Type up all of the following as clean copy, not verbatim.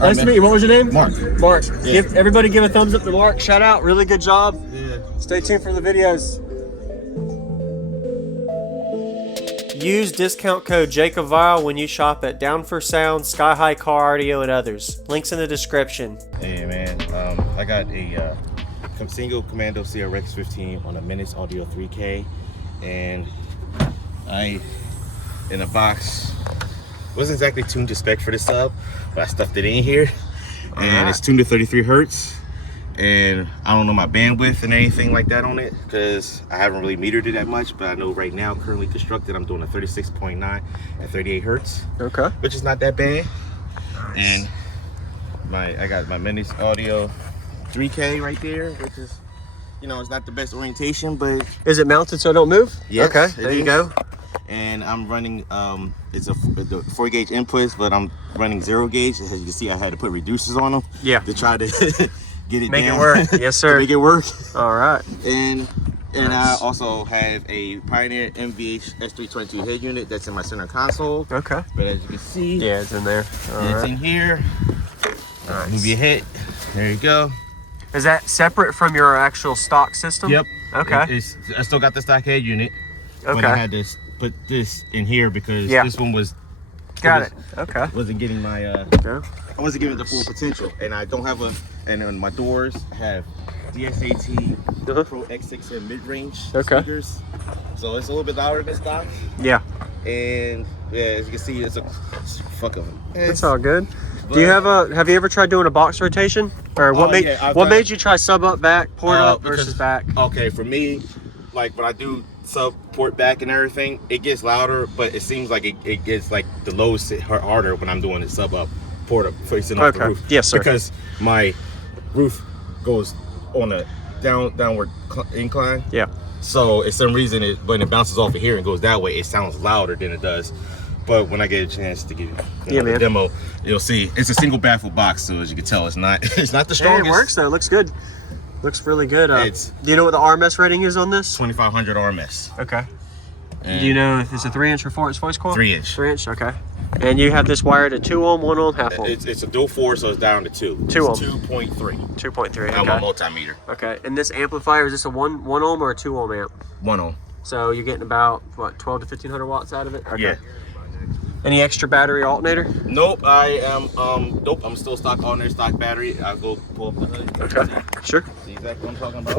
Nice to meet you. What was your name? Mark. Mark. Yeah. Everybody give a thumbs up to Mark. Shout out. Really good job. Yeah. Stay tuned for the videos. Use discount code JACOBVILE when you shop at Down for Sound, Sky High Car Audio, and others. Links in the description. Hey man, I got a single Commando CRX 15 on a Menace Audio 3K, and in a box, wasn't exactly tuned to spec for the sub, but I stuffed it in here, and it's tuned to 33 hertz. And I don't know my bandwidth and anything like that on it because I haven't really metered it that much, but I know right now, currently constructed, I'm doing a 36.9 at 38 hertz. Okay. Which is not that bad. And I got my Menace Audio 3K right there, which is, you know, it's not the best orientation, but is it mounted so it don't move? Yes, okay, there you go. And I'm running it's the 4 gauge inputs, but I'm running 0 gauge. As you can see, I had to put reducers on them, yeah, to try to get it make down. it work. Yes sir. Make it work. All right. And nice. I also have a Pioneer MVH S322 head unit that's in my center console. Okay. But as you can see, yeah, it's in there. It's in here. Nice. Move your head. There you go. Is that separate from your actual stock system? Yep. Okay. I still got the stock head unit. Okay. But I had to put this in here because this one was. Got it. Okay. Wasn't getting my I wasn't giving it the full potential, and I don't have and on my doors have DSAT Pro X6 mid-range speakers, so it's a little bit louder than stock. Yeah. And yeah, as you can see, it's fuck of it. It's all good. Do you have you ever tried doing a box rotation, or what made you try sub up back, port up versus back? Okay, for me, like when I do sub port back and everything, it gets louder, but it seems like it gets like the lows hit harder when I'm doing it sub up, port up, facing off the roof. Yes sir. Because my roof goes on a downward incline. Yeah. So for some reason, when it bounces off of here and goes that way, it sounds louder than it does. But when I get a chance to give you the demo, you'll see it's a single baffle box. So as you can tell, it's not the strongest. It works though. It looks good. Looks really good. Do you know what the RMS rating is on this? 2500 RMS. Okay. And do you know if it's a 3-inch or 4-inch voice coil? 3-inch. 3-inch. Okay. And you have this wired at 2 ohm, 1 ohm, half ohm. It's a dual 4, so it's down to 2. 2 ohm. 2.3. 2.3. Okay. I'm a multimeter. Okay. And this amplifier, is this a 1 ohm or a 2 ohm amp? 1 ohm. So you're getting about what, 12 to 1500 watts out of it? Okay. Yeah. Any extra battery alternator? Nope, I am nope, I'm still stock alternator, stock battery. I'll go pull up the hood. Okay. Sure. See exactly what I'm talking about.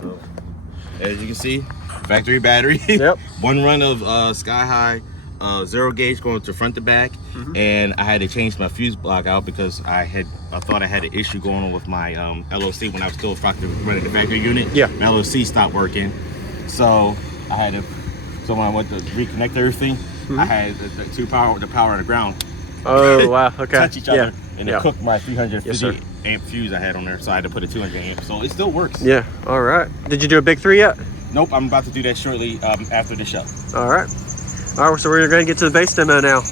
So, as you can see, factory battery. Yep. 1 run of Sky High 0 gauge going to front to back, and I had to change my fuse block out because I thought I had an issue going on with my LOC when I was still running the factory unit. Yeah. My LOC stopped working, so I had to. So when I went to reconnect everything, I had the power and the ground. Oh wow! Okay. Touch each other, and it cooked my 350 amp fuse I had on there, so I had to put a 200 amp. So it still works. Yeah. All right. Did you do a big 3 yet? Nope. I'm about to do that shortly after the show. All right. All right, so we're going to get to the bass demo now.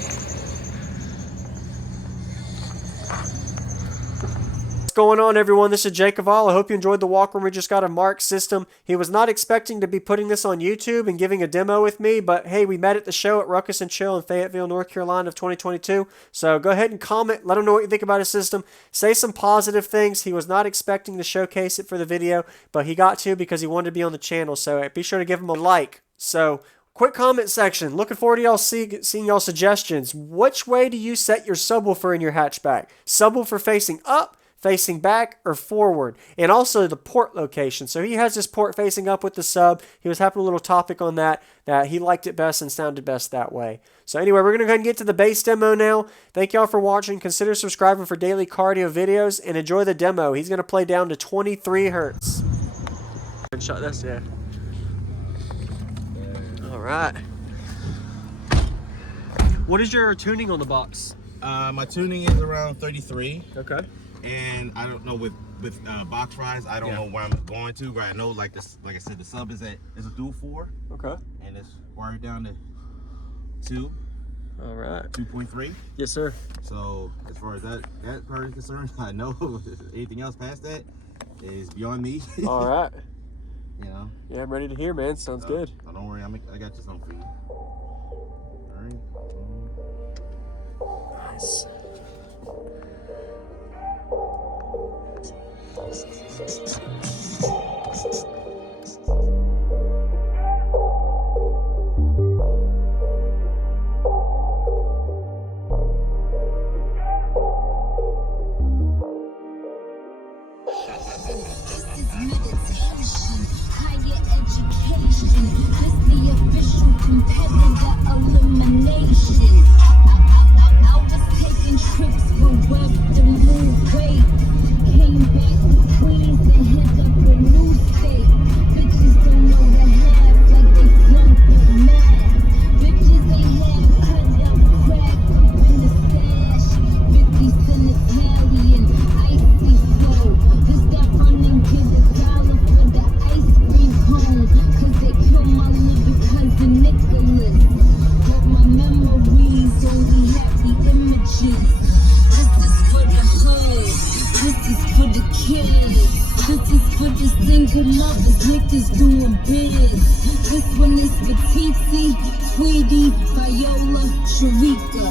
What's going on, everyone? This is Jacob All. I hope you enjoyed the walk where we just got a Mark system. He was not expecting to be putting this on YouTube and giving a demo with me, but hey, we met at the show at Ruckus and Chill in Fayetteville, North Carolina of 2022. So go ahead and comment. Let him know what you think about his system. Say some positive things. He was not expecting to showcase it for the video, but he got to because he wanted to be on the channel. So be sure to give him a like. So quick comment section. Looking forward to y'all seeing y'all suggestions. Which way do you set your subwoofer in your hatchback? Subwoofer facing up, facing back, or forward? And also the port location. So he has this port facing up with the sub. He was having a little topic on that he liked it best and sounded best that way. So anyway, we're going to go ahead and get to the bass demo now. Thank y'all for watching. Consider subscribing for daily cardio videos and enjoy the demo. He's going to play down to 23 hertz. Shut this, yeah. All right. What is your tuning on the box? My tuning is around 33. Okay. And I don't know with box rise, I don't know where I'm going to, but I know like I said, the sub is a dual 4. Okay. And it's wired down to 2. All right. 2.3. Yes, sir. So as far as that part is concerned, I know anything else past that is beyond me. All right. You know. Yeah, I'm ready to hear, man. Sounds good. Oh, don't worry, I got you something for you. All right. Nice. Higher education, this the official competitor elimination. I was taking trips with Web to move weight. Came back to Queens and hit up a new state. Bitches don't know the half like they flunked the math. Bitches ain't half cut up crack up in the stash. 50 cent Italian, icy flow. This that running get $1 for the ice cream cone. Cause they killed my little cousin Nicholas. But my memories only have the images. This is for the hood. This is for the kids. This is for the single mothers, niggas doing biz. This one is for TT, Tweety, Viola, Sharika,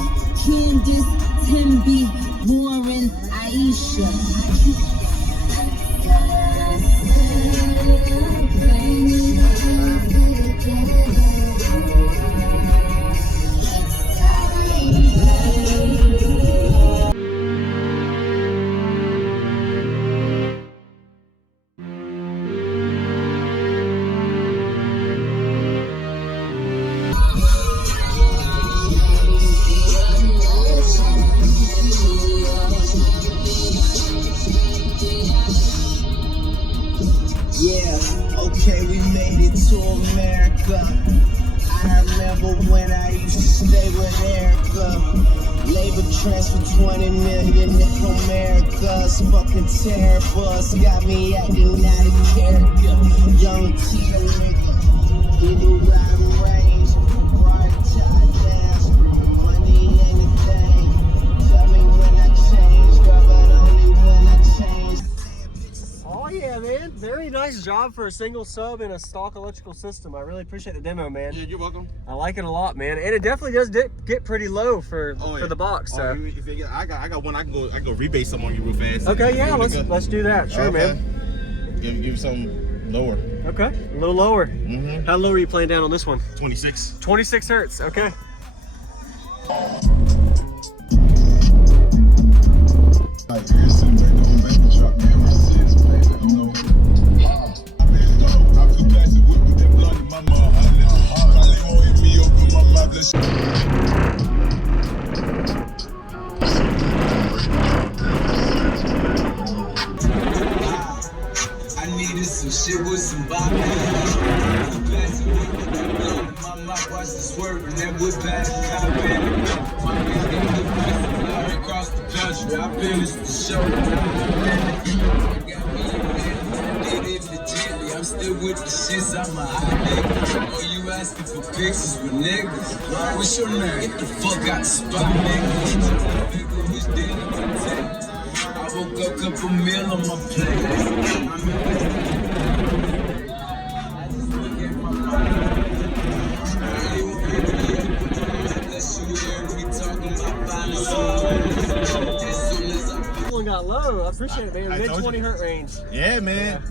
Candace, Timby, Warren, Aisha. Yeah, okay, we made it to America. I remember when I used to stay with Erica. Labor transfer 20 million to Comerica's fucking terror bus got me acting out of character. Young Tito nigga, he do riding range, prioritize dance, money ain't a thing. Tell me when I change, girl, but only when I change. Oh yeah, man. Very nice job for a single sub in a stock electrical system. I really appreciate the demo, man. Yeah, you're welcome. I like it a lot, man. And it definitely does get pretty low for the box. So. I got one. I can go rebase some on you real fast. Okay, yeah, let's do that. Sure, man. Give some lower. Okay, a little lower. Mm-hmm. How low are you playing down on this one? 26. 26 hertz. Okay. I needed some shit with some body. My watch the swerve and that whip back. Across the country, I finished the show. Did it legitly, I'm still with the shits, I'm a hot nigga. Oh, you asking for pictures with niggas? What's your name? Get the fuck out the spot, nigga. I woke up, couple meal on my plate. One got low. I appreciate it, man. I Mid told 20 you. hertz range. Yeah, man. Yeah.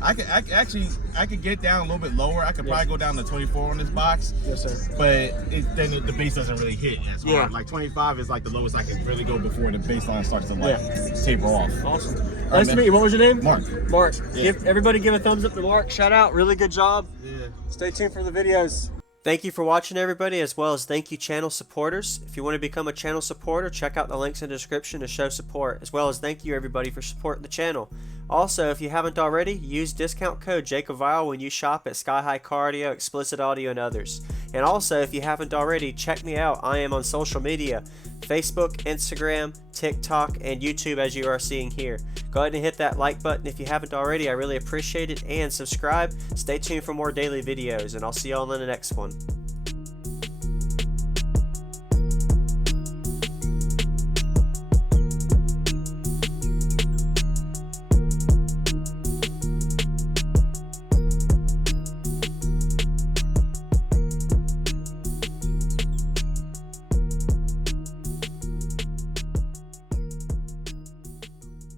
I could get down a little bit lower. I could probably go down to 24 on this box. Yes, sir. But then the bass doesn't really hit as hard. Yeah. Like 25 is like the lowest I can really go before the bass line starts to like taper off. Awesome. All Nice to man. meet you. What was your name? Mark. Mark. Yeah. Everybody give a thumbs up to Mark. Shout out. Really good job. Yeah. Stay tuned for the videos. Thank you for watching, everybody, as well as thank you channel supporters. If you want to become a channel supporter, check out the links in the description to show support, as well as thank you everybody for supporting the channel. Also, if you haven't already, use discount code JACOVILE when you shop at Sky High Car Audio, Explicit Audio, and others. And also, if you haven't already, check me out. I am on social media, Facebook, Instagram, TikTok, and YouTube, as you are seeing here. Go ahead and hit that like button if you haven't already. I really appreciate it. And subscribe. Stay tuned for more daily videos, and I'll see y'all in the next one.